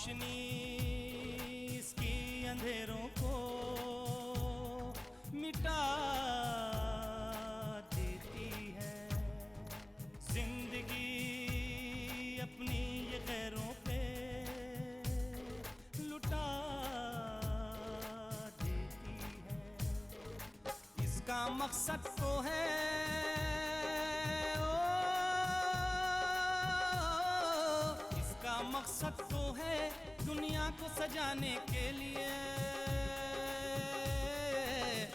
रोशनी इसकी अंधेरों को मिटा देती है। जिंदगी अपनी ये गैरों पे लुटा देती है। इसका मकसद तो है मकसद तो है दुनिया को सजाने के लिए।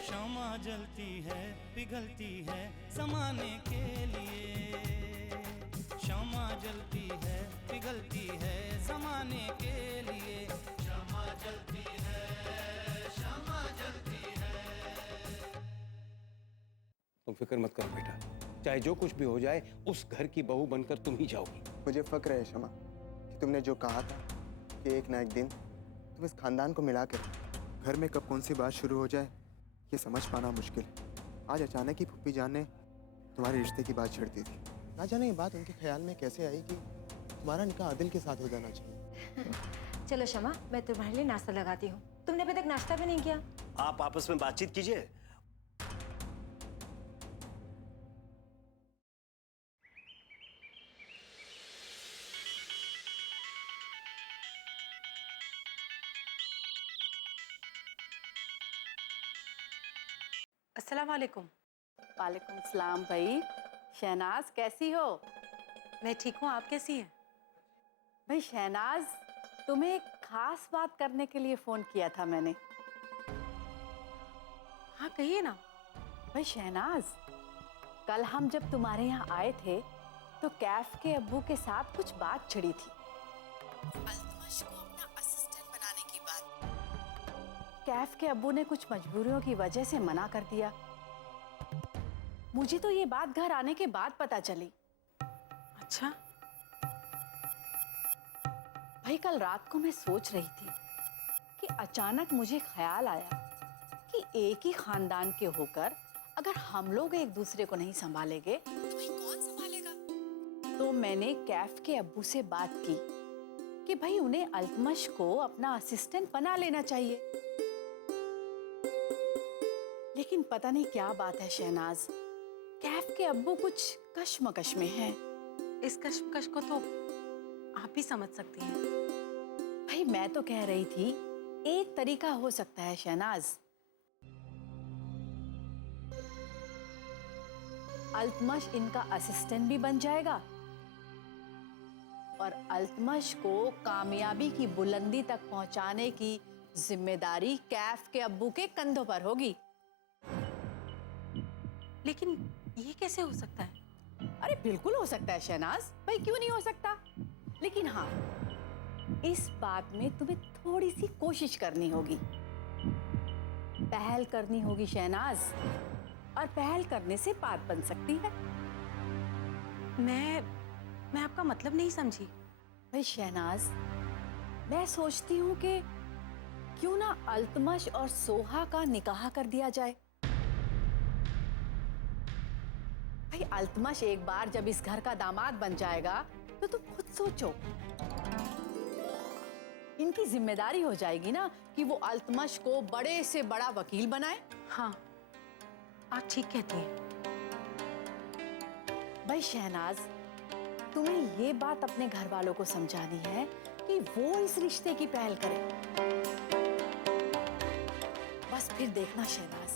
शम्मा जलती है पिघलती है ज़माने के लिए। शम्मा जलती है पिघलती है ज़माने के लिए। शम्मा जलती है, शम्मा जलती है। तुम फिक्र मत करो बेटा, चाहे जो कुछ भी हो जाए उस घर की बहू बनकर तुम ही जाओगी। मुझे फक्र है शम्मा, तुमने जो कहा था कि एक ना एक दिन तुम इस खानदान को मिला कर घर में कब कौन सी बात शुरू हो जाए ये समझ पाना मुश्किल है। आज अचानक ही फूफी जान ने तुम्हारे रिश्ते की बात छेड़ दी थी। ना जाने ये बात उनके ख्याल में कैसे आई कि तुम्हारा निकाह आदिल के साथ हो जाना चाहिए। चलो शम्मा, मैं तुम्हारे लिए नाश्ता लगाती हूँ। तुमने अभी तक नाश्ता भी नहीं किया। आप आपस में बातचीत कीजिए। अस्सलाम वालेकुम। वालेकुम सलाम भाई। शहनाज कैसी हो? मैं ठीक हूँ, आप कैसी हैं? भाई शहनाज, तुम्हें एक खास बात करने के लिए फोन किया था मैंने। हाँ कहिए ना। भाई शहनाज, कल हम जब तुम्हारे यहाँ आए थे तो कैफ के अब्बू के साथ कुछ बात छिड़ी थी। अल्तमश को अपना असिस्टेंट बनाने की बात। कैफ के अब्बू ने कुछ मजबूरियों की वजह से मना कर दिया। मुझे तो ये बात घर आने के बाद पता चली। अच्छा। भाई कल रात को मैं सोच रही थी कि अचानक मुझे ख्याल आया कि एक ही खानदान के होकर अगर हम लोग एक दूसरे को नहीं संभालेंगे तो भाई कौन संभालेगा। तो मैंने कैफ के अब्बू से बात की कि भाई उन्हें अल्तमश को अपना असिस्टेंट बना लेना चाहिए। लेकिन पता नहीं क्या बात है शहनाज, कैफ के अब्बू कुछ कश्मकश में हैं। इस कश्मकश को तो आप ही समझ सकती हैं। भाई मैं तो कह रही थी एक तरीका हो सकता है शहनाज। अल्तमश इनका असिस्टेंट भी बन जाएगा और अल्तमश को कामयाबी की बुलंदी तक पहुंचाने की जिम्मेदारी कैफ के अब्बू के कंधों पर होगी। लेकिन ये कैसे हो सकता है? अरे बिल्कुल हो सकता है शहनाज, भाई क्यों नहीं हो सकता। लेकिन हाँ, इस बात में तुम्हें थोड़ी सी कोशिश करनी होगी, पहल करनी होगी शहनाज, और पहल करने से बात बन सकती है। मैं आपका मतलब नहीं समझी। भाई शहनाज, मैं सोचती हूँ कि क्यों ना अल्तमश और सोहा का निकाह कर दिया जाए। भाई अल्तमश एक बार जब इस घर का दामाद बन जाएगा तो तुम खुद सोचो, इनकी जिम्मेदारी हो जाएगी ना कि वो अल्तमश को बड़े से बड़ा वकील बनाए। हाँ आप ठीक कहती हैं। भाई शहनाज, तुम्हें ये बात अपने घर वालों को समझानी है कि वो इस रिश्ते की पहल करें। बस फिर देखना शहनाज,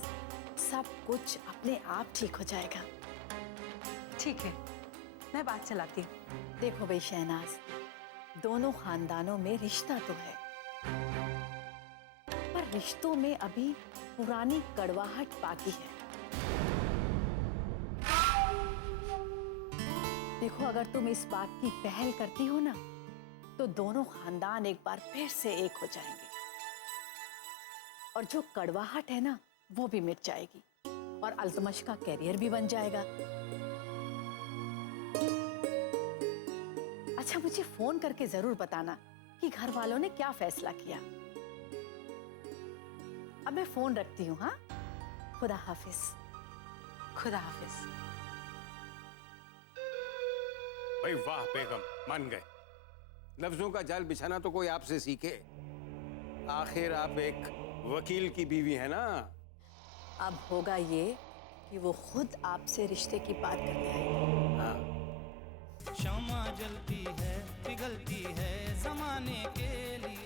सब कुछ अपने आप ठीक हो जाएगा। ठीक है, मैं बात चलाती हूँ। देखो भाई शहनाज, दोनों खानदानों में रिश्ता तो है, पर रिश्तों में अभी पुरानी कड़वाहट बाकी है। देखो अगर तुम इस बात की पहल करती हो ना तो दोनों खानदान एक बार फिर से एक हो जाएंगे और जो कड़वाहट है ना वो भी मिट जाएगी और अल्तमश का कैरियर भी बन जाएगा। अच्छा मुझे फोन करके जरूर बताना कि घर वालों ने क्या फैसला किया। अब मैं फोन रखती हूँ। हाँ, खुदा हाफिज। खुदा हाफिज। भाई वाह बेगम, मान गए। लफ्जों का जाल बिछाना तो कोई आपसे सीखे। आखिर आप एक वकील की बीवी है ना। अब होगा ये कि वो खुद आपसे रिश्ते की बात करने आए। हाँ। क्षमा जलती है पिघलती है जमाने के लिए।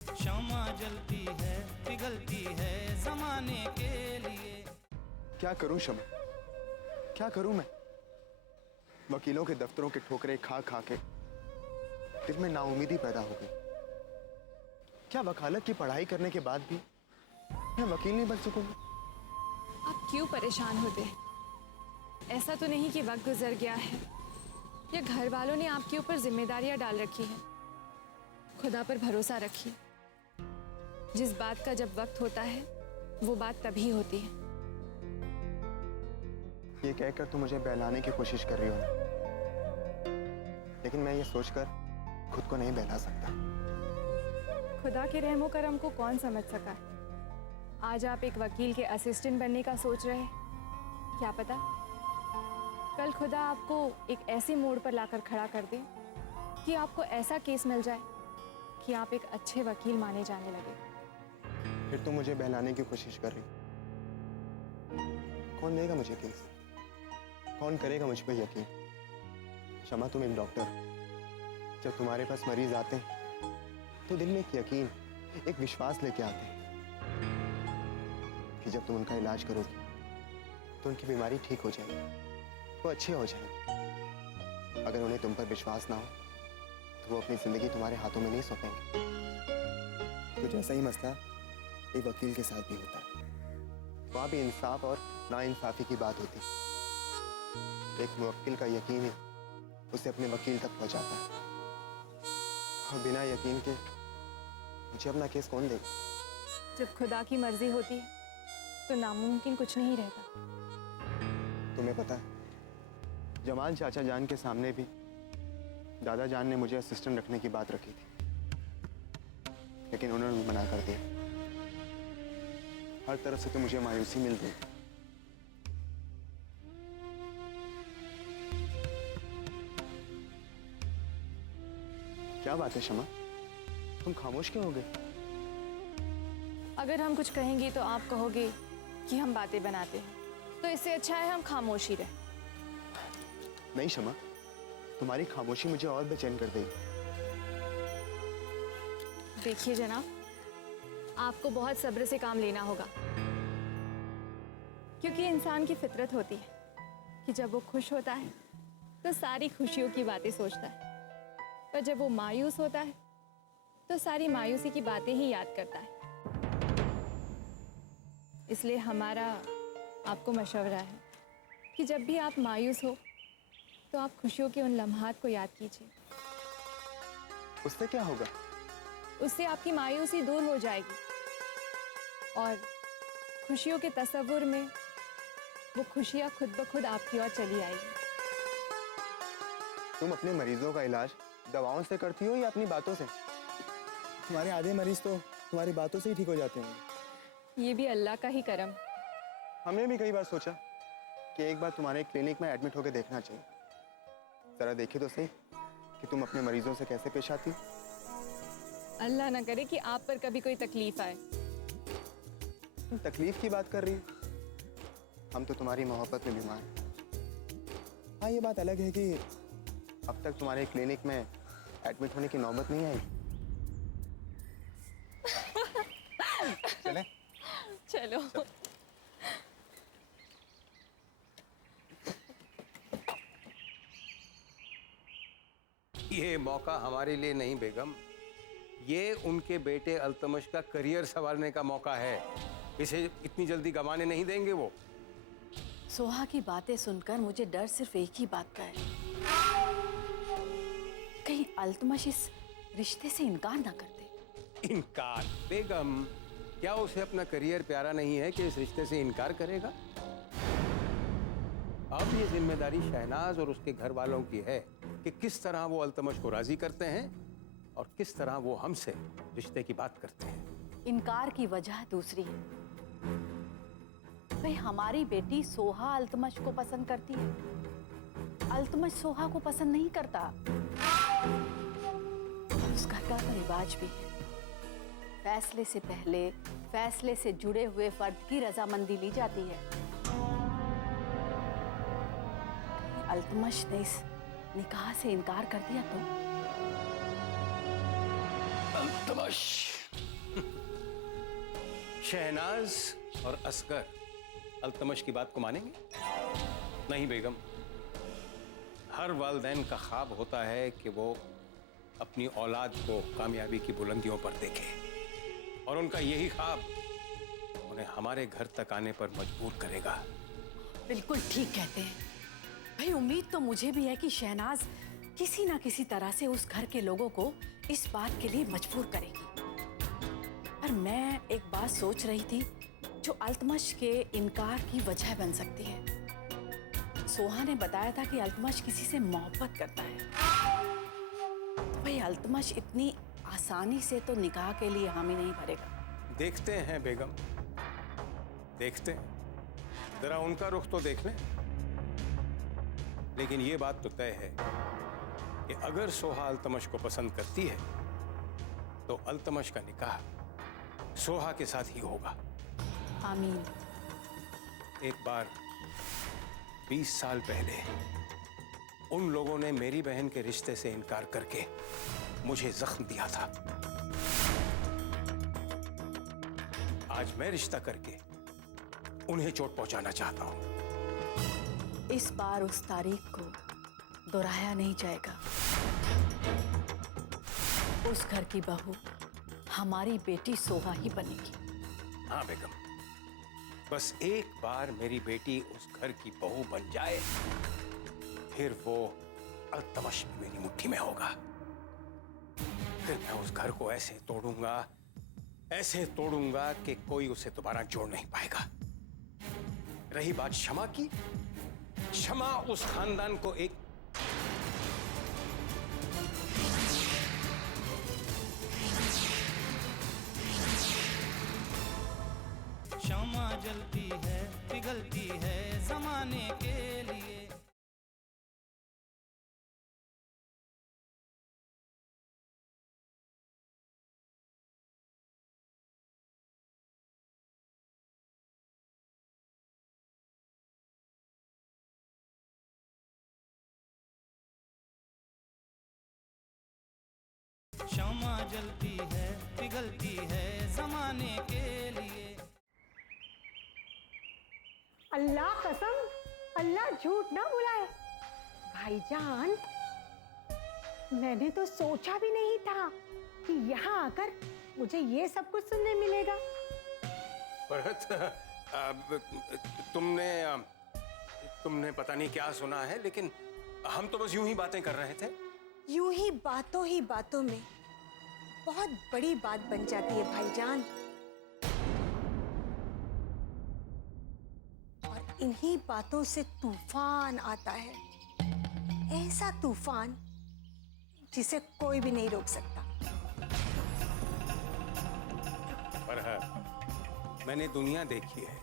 क्षमा जलती है पिघलती है जमाने के लिए। क्या करूं शमा, क्या करूं मैं? वकीलों के दफ्तरों के ठोकरे खा खा के दिल में नाउमीदी पैदा हो गई। क्या वकालत की पढ़ाई करने के बाद भी मैं वकील नहीं बन सकूंगा? आप क्यों परेशान होते हैं? ऐसा तो नहीं कि वक्त गुजर गया है या घर वालों ने आपके ऊपर जिम्मेदारियां डाल रखी हैं। खुदा पर भरोसा रखिए। जिस बात का जब वक्त होता है वो बात तभी होती है। ये कहकर तुम मुझे बहलाने की कोशिश कर रही हो, लेकिन मैं ये सोचकर खुद को नहीं बहला सकता। खुदा के रहमो करम को कौन समझ सका है? आज आप एक वकील के असिस्टेंट बनने का सोच रहे हैं। क्या पता कल खुदा आपको एक ऐसी मोड़ पर लाकर खड़ा कर दे कि आपको ऐसा केस मिल जाए कि आप एक अच्छे वकील माने जाने लगे। फिर तुम मुझे बहलाने की कोशिश कर रही हो। कौन देगा मुझे केस? कौन करेगा मुझ पर यकीन? शमा, तुम एक डॉक्टर, जब तुम्हारे पास मरीज आते हैं तो दिल में एक यकीन, एक विश्वास लेके आते हैं कि जब तुम उनका इलाज करोगी तो उनकी बीमारी ठीक हो जाएगी, वो अच्छे हो जाएंगे। अगर उन्हें तुम पर विश्वास ना हो तो वो अपनी जिंदगी तुम्हारे हाथों में नहीं सौंपेंगे। कुछ ऐसा ही मसला एक वकील के साथ भी होता है। वहां भी इंसाफ और नाइंसाफी की बात होती है। एक मुवक्किल का यकीन ही उसे अपने वकील तक पहुंचाता है, और बिना यकीन के मुझे अपना केस कौन देगा? जब खुदा की मर्जी होती है तो नामुमकिन कुछ नहीं रहता। तुम्हें पता है, जमाल चाचा जान के सामने भी दादा जान ने मुझे असिस्टेंट रखने की बात रखी थी, लेकिन उन्होंने मना कर दिया। हर तरफ से तो मुझे मायूसी मिल रही। क्या बात है शमा, तुम खामोश क्यों हो गए? अगर हम कुछ कहेंगे तो आप कहोगे कि हम बातें बनाते हैं, तो इससे अच्छा है हम खामोश ही रहें। नहीं शमा, तुम्हारी खामोशी मुझे और बेचैन कर देगी। देखिए जनाब, आपको बहुत सब्र से काम लेना होगा, क्योंकि इंसान की फितरत होती है कि जब वो खुश होता है तो सारी खुशियों की बातें सोचता है, पर जब वो मायूस होता है तो सारी मायूसी की बातें ही याद करता है। इसलिए हमारा आपको मशवरा है कि जब भी आप मायूस हो तो आप खुशियों के उन लम्हात को याद कीजिए। उससे क्या होगा? उससे आपकी मायूसी दूर हो जाएगी और खुशियों के तस्वुर में वो खुशियाँ खुद ब खुद आपकी ओर चली आएगी। तुम अपने मरीजों का इलाज दवाओं से करती हो या अपनी बातों से? तुम्हारे आधे मरीज तो तुम्हारी बातों से ही ठीक हो जाते हैं। ये भी अल्लाह का ही करम। हमने भी कई बार सोचा कि एक बार तुम्हारे क्लिनिक में एडमिट होकर देखना चाहिए। जरा देखिए तो सही कि तुम अपने मरीजों से कैसे पेश आती। अल्लाह ना करे कि आप पर कभी कोई तकलीफ आए। तुम तकलीफ की बात कर रही हो, हम तो तुम्हारी मोहब्बत में बीमार हैं। हाँ, ये बात अलग है कि अब तक तुम्हारे क्लिनिक में एडमिट होने की नौबत नहीं आई। चलें? चलो। ये मौका हमारे लिए नहीं बेगम, ये उनके बेटे अल्तमश का करियर संवारने का मौका है। इसे इतनी जल्दी गंवाने नहीं देंगे वो। सोहा की बातें सुनकर मुझे डर सिर्फ एक ही बात का है, कहीं अल्तमश इस रिश्ते से इनकार ना कर दे। इनकार? बेगम, क्या उसे अपना करियर प्यारा नहीं है कि इस रिश्ते से इनकार करेगा? अब ये जिम्मेदारी शहनाज और उसके घर वालों की है कि किस तरह वो अल्तमश को राजी करते हैं और किस तरह वो हमसे रिश्ते की बात करते हैं। इनकार की वजह दूसरी है। भाई हमारी बेटी सोहा अल्तमश को पसंद करती है, अल्तमश सोहा को पसंद नहीं करता। उस घर का तो रिवाज भी है, फैसले से पहले फैसले से जुड़े हुए फर्द की रजामंदी ली जाती है। अल्तमश ने इस निकाह से इनकार कर दिया तो? अल्तमश, शहनाज और असगर अल्तमश की बात को मानेंगे? नहीं बेगम, हर वालिदैन का ख्वाब होता है कि वो अपनी औलाद को कामयाबी की बुलंदियों पर देखे, और उनका यही ख्वाब उन्हें हमारे घर तक आने पर मजबूर करेगा। बिल्कुल ठीक कहते हैं भाई। उम्मीद तो मुझे भी है कि शहनाज किसी ना किसी तरह से उस घर के लोगों को इस बात के लिए मजबूर करेगी। पर मैं एक बात सोच रही थी जो अल्तमश के इनकार की वजह बन सकती है। सोहा ने बताया था कि अल्तमश किसी से मोहब्बत करता है। तो भाई अल्तमश इतनी आसानी से तो निकाह के लिए हामी नहीं भरेगा। देखते हैं बेगम, देखते हैं, जरा उनका रुख तो देख लें। लेकिन ये बात तो तय है कि अगर सोहा अल्तमश को पसंद करती है तो अल्तमश का निकाह सोहा के साथ ही होगा। आमीन। एक बार 20 साल पहले उन लोगों ने मेरी बहन के रिश्ते से इनकार करके मुझे जख्म दिया था। आज मैं रिश्ता करके उन्हें चोट पहुंचाना चाहता हूं। इस बार उस तारीख को दोहराया नहीं जाएगा। उस घर की बहू हमारी बेटी सोहा ही बनेगी। हाँ बेगम, बस एक बार मेरी बेटी उस घर की बहू बन जाए, फिर वो अल्तमश भी मेरी मुट्ठी में होगा। फिर मैं उस घर को ऐसे तोड़ूंगा कि कोई उसे दोबारा जोड़ नहीं पाएगा। रही बात क्षमा की, क्षमा उस खानदान को एक क्षमा जलती है पिघलती है जमाने के लिए। क्षमा जलती है पिघलती है जमाने के लिए। अल्लाह कसम, अल्लाह झूठ ना बुलाए। भाईजान, मैंने तो सोचा भी नहीं था कि यहाँ आकर मुझे ये सब कुछ सुनने मिलेगा। फरहत, तुमने पता नहीं क्या सुना है, लेकिन हम तो बस यूं ही बातें कर रहे थे। यूं ही बातों में बहुत बड़ी बात बन जाती है भाईजान। और इन्हीं बातों से तूफान आता है, ऐसा तूफान जिसे कोई भी नहीं रोक सकता। फरहत, मैंने दुनिया देखी है,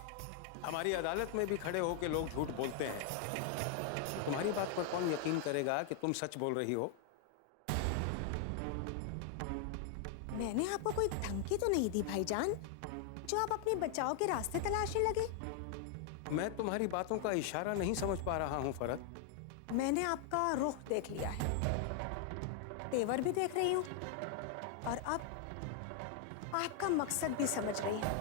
हमारी अदालत में भी खड़े होकर लोग झूठ बोलते हैं। तुम्हारी बात पर कौन यकीन करेगा कि तुम सच बोल रही हो? मैंने आपको कोई धमकी तो नहीं दी भाईजान, जो आप अपने बचाव के रास्ते तलाशने लगे? मैं तुम्हारी बातों का इशारा नहीं समझ पा रहा हूँ फरहत। मैंने आपका रुख देख लिया है, तेवर भी देख रही हूँ, और अब आपका मकसद भी समझ रही हूँ।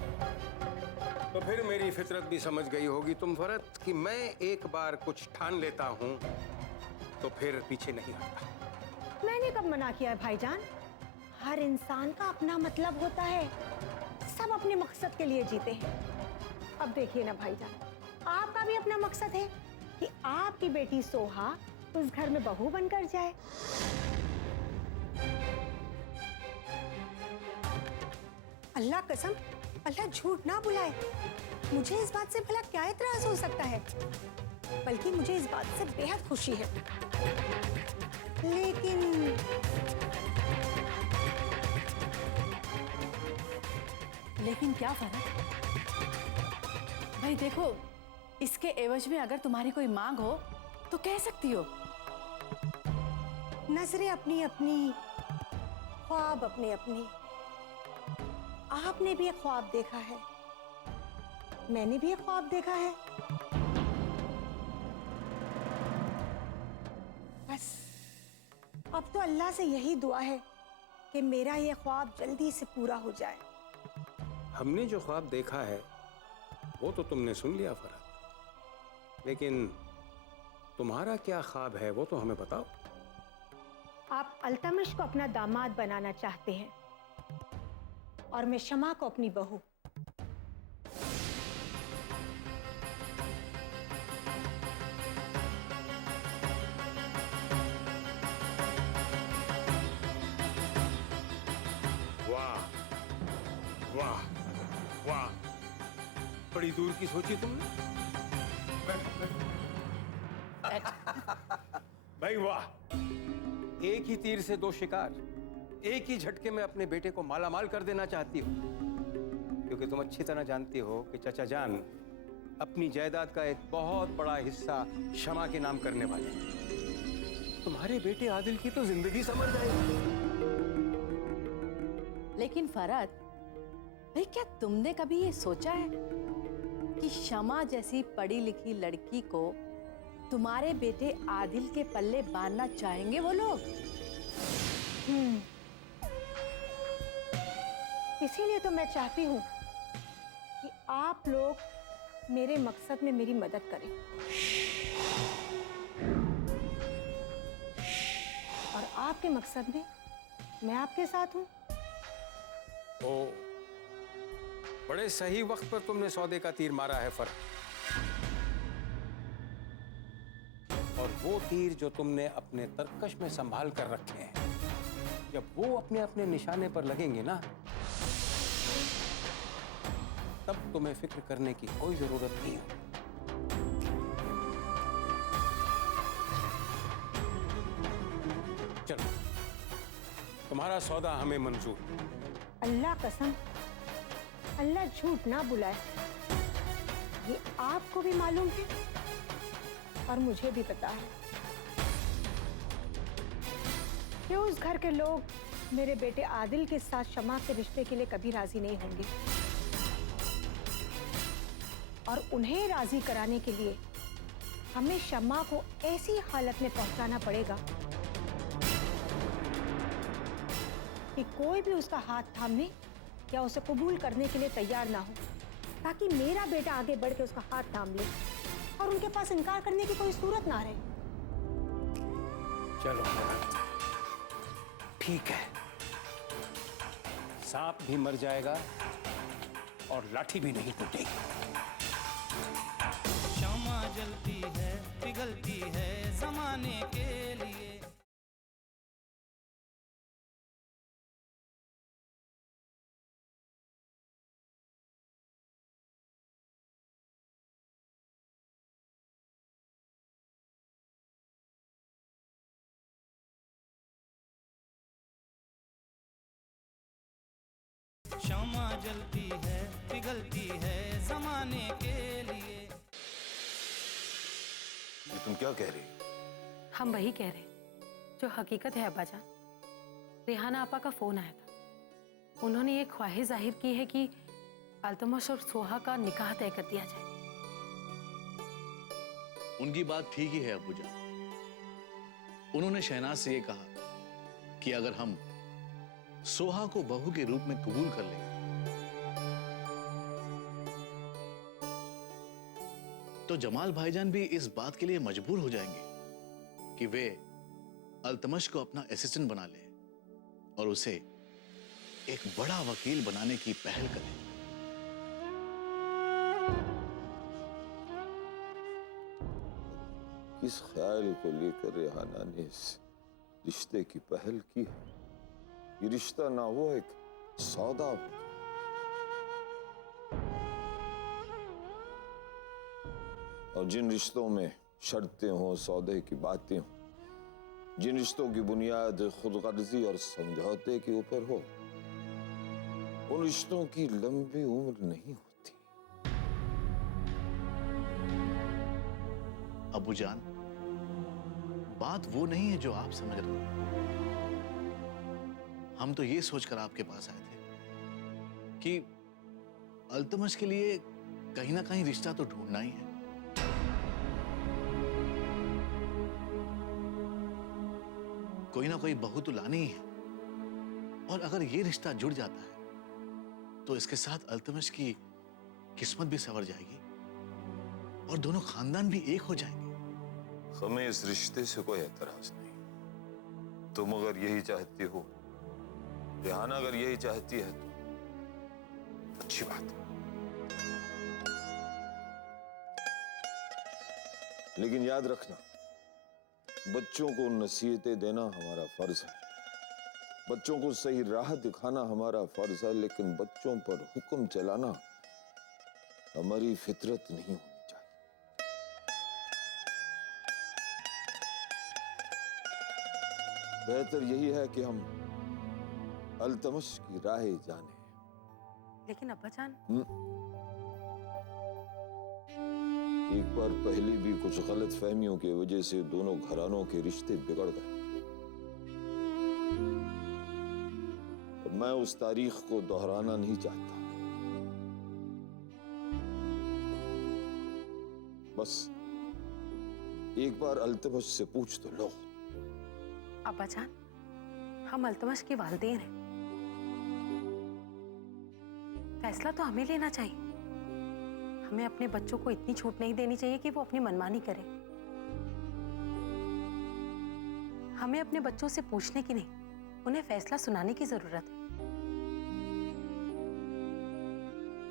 तो फिर मेरी फितरत भी समझ गई होगी तुम फरहत कि मैं एक बार कुछ ठान लेता हूँ तो फिर पीछे नहीं हटता। मैंने कब मना किया है भाईजान? हर इंसान का अपना मतलब होता है, सब अपने मकसद के लिए जीते हैं। अब देखिए ना भाईजान, आपका भी अपना मकसद है कि आपकी बेटी सोहा उस घर में बहू बनकर जाए। अल्लाह कसम, अल्लाह झूठ ना बुलाए। मुझे इस बात से भला क्या एतराज हो सकता है? बल्कि मुझे इस बात से बेहद खुशी है। लेकिन क्या फर्क? भाई देखो, इसके एवज में अगर तुम्हारी कोई मांग हो तो कह सकती हो। नजरें अपनी अपनी, ख्वाब अपने अपने। आपने भी एक ख्वाब देखा है, मैंने भी एक ख्वाब देखा है। बस अब तो अल्लाह से यही दुआ है कि मेरा ये ख्वाब जल्दी से पूरा हो जाए। हमने जो ख्वाब देखा है वो तो तुमने सुन लिया फरहत, लेकिन तुम्हारा क्या ख्वाब है वो तो हमें बताओ। आप अल्तमश को अपना दामाद बनाना चाहते हैं और मैं शमा को अपनी बहू। वाह वाह वाह, बड़ी दूर की सोची तुमने। भाई वाह, एक ही तीर से दो शिकार, एक ही झटके में अपने बेटे को मालामाल कर देना चाहती हो, क्योंकि तुम अच्छी तरह जानती हो कि चाचा जान अपनी जायदाद का एक बहुत बड़ा हिस्सा शमा के नाम करने वाले हैं। तुम्हारे बेटे आदिल की तो जिंदगी संवर जाएगी। लेकिन फरहत भाई, क्या तुमने कभी ये सोचा है कि शमा जैसी पढ़ी लिखी लड़की को तुम्हारे बेटे आदिल के पल्ले बांधना चाहेंगे वो लोग? इसीलिए तो मैं चाहती हूँ कि आप लोग मेरे मकसद में मेरी मदद करें। और आपके मकसद में मैं आपके साथ हूँ। ओ, बड़े सही वक्त पर तुमने सौदे का तीर मारा है फरहत। और वो तीर जो तुमने अपने तरकश में संभाल कर रखे हैं, जब वो अपने अपने निशाने पर लगेंगे ना, तब तुम्हें फिक्र करने की कोई जरूरत नहीं हो। चलो, तुम्हारा सौदा हमें मंजूर। अल्लाह कसम, अल्लाह झूठ ना बुलाए, ये आपको भी मालूम है और मुझे भी पता है कि उस घर के लोग मेरे बेटे आदिल के साथ शमा के रिश्ते के लिए कभी राजी नहीं होंगे। और उन्हें राजी कराने के लिए हमें शमा को ऐसी हालत में पहुंचाना पड़ेगा कि कोई भी उसका हाथ थामने या उसे कबूल करने के लिए तैयार ना हो, ताकि मेरा बेटा आगे बढ़ के उसका हाथ थाम ले और उनके पास इनकार करने की कोई सूरत ना रहे। चलो ठीक है, सांप भी मर जाएगा और लाठी भी नहीं टूटेगी। शमा जलती है, पिघलती है जमाने के लिए। शमा जलती है, पिघलती है जमाने के लिए। ये तुम क्या कह रही? हम वही कह रहे जो हकीकत है अब्बाजान। रेहाना आपा का फोन आया था, उन्होंने ये ख्वाहिश जाहिर की है कि अल्तमश और सोहा का निकाह तय कर दिया जाए। उनकी बात ठीक ही है अब्बूजान। उन्होंने शहनाज से ये कहा कि अगर हम सोहा को बहू के रूप में कबूल कर लें तो जमाल भाईजान भी इस बात के लिए मजबूर हो जाएंगे कि वे अल्तमश को अपना असिस्टेंट बना ले और उसे एक बड़ा वकील बनाने की पहल करें। किस ख्याल को लेकर रेहाना ने इस रिश्ते की पहल की है? ये रिश्ता ना हो, एक सौदा हो। और जिन रिश्तों में शर्तें हों, सौदे की बातें हों, जिन रिश्तों की बुनियाद खुदगर्जी और समझौते के ऊपर हो, उन रिश्तों की लंबी उम्र नहीं होती। अबूजान, बात वो नहीं है जो आप समझ रहे हो। हम तो ये सोचकर आपके पास आए थे कि अल्तमश के लिए कहीं ना कहीं रिश्ता तो ढूंढना ही है। कोई ना कोई बहू तो लानी ही है, और अगर ये रिश्ता जुड़ जाता है तो इसके साथ अल्तमश की किस्मत भी संवर जाएगी और दोनों खानदान भी एक हो जाएंगे। हमें इस रिश्ते से कोई एतराज नहीं। तुम अगर यही चाहती हो, रेहाना अगर यही चाहती है तो अच्छी बात है, लेकिन याद रखना, बच्चों को नसीहतें देना हमारा फर्ज है, बच्चों को सही राह दिखाना हमारा फर्ज है, लेकिन बच्चों पर हुक्म चलाना हमारी फितरत नहीं होनी चाहिए। बेहतर यही है कि हम अल्तमश की राहें जाने। लेकिन अब्बाजान, एक बार पहले भी कुछ गलत फहमियों की वजह से दोनों घरानों के रिश्ते बिगड़ गए, और मैं उस तारीख को दोहराना नहीं चाहता। बस एक बार अल्तमश से पूछ तो लो। अब्बाजान, हम अल्तमश के वालिदैन हैं, फैसला तो हमें लेना चाहिए। हमें अपने बच्चों को इतनी छूट नहीं देनी चाहिए कि वो अपनी मनमानी करें। हमें अपने बच्चों से पूछने की नहीं, उन्हें फैसला सुनाने की जरूरत है।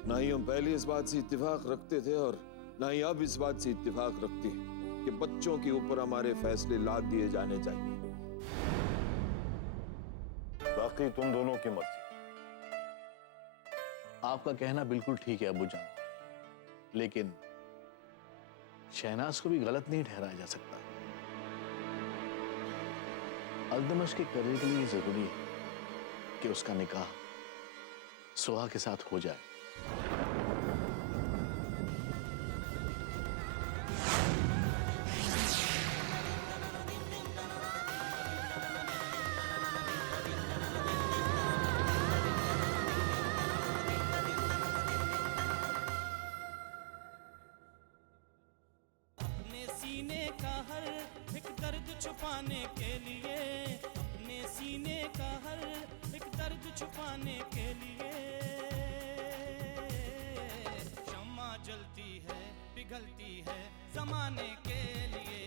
ना ही हम पहले इस बात से इत्तेफाक रखते थे और ना ही अब इस बात से इत्तेफाक रखते हैं कि बच्चों के ऊपर हमारे फैसले लाद दिए जाने चाहिए। बाकी तुम दोनों की मर्जी। आपका कहना बिल्कुल ठीक है अबूजान, लेकिन शहनाज को भी गलत नहीं ठहराया जा सकता। अल्तमश के करियर के लिए जरूरी है कि उसका निकाह सोहा के साथ हो जाए। सीने का हर एक दर्द छुपाने के लिए, अपने सीने का हर एक दर्द छुपाने के लिए शम्मा जलती है, पिघलती है जमाने के लिए।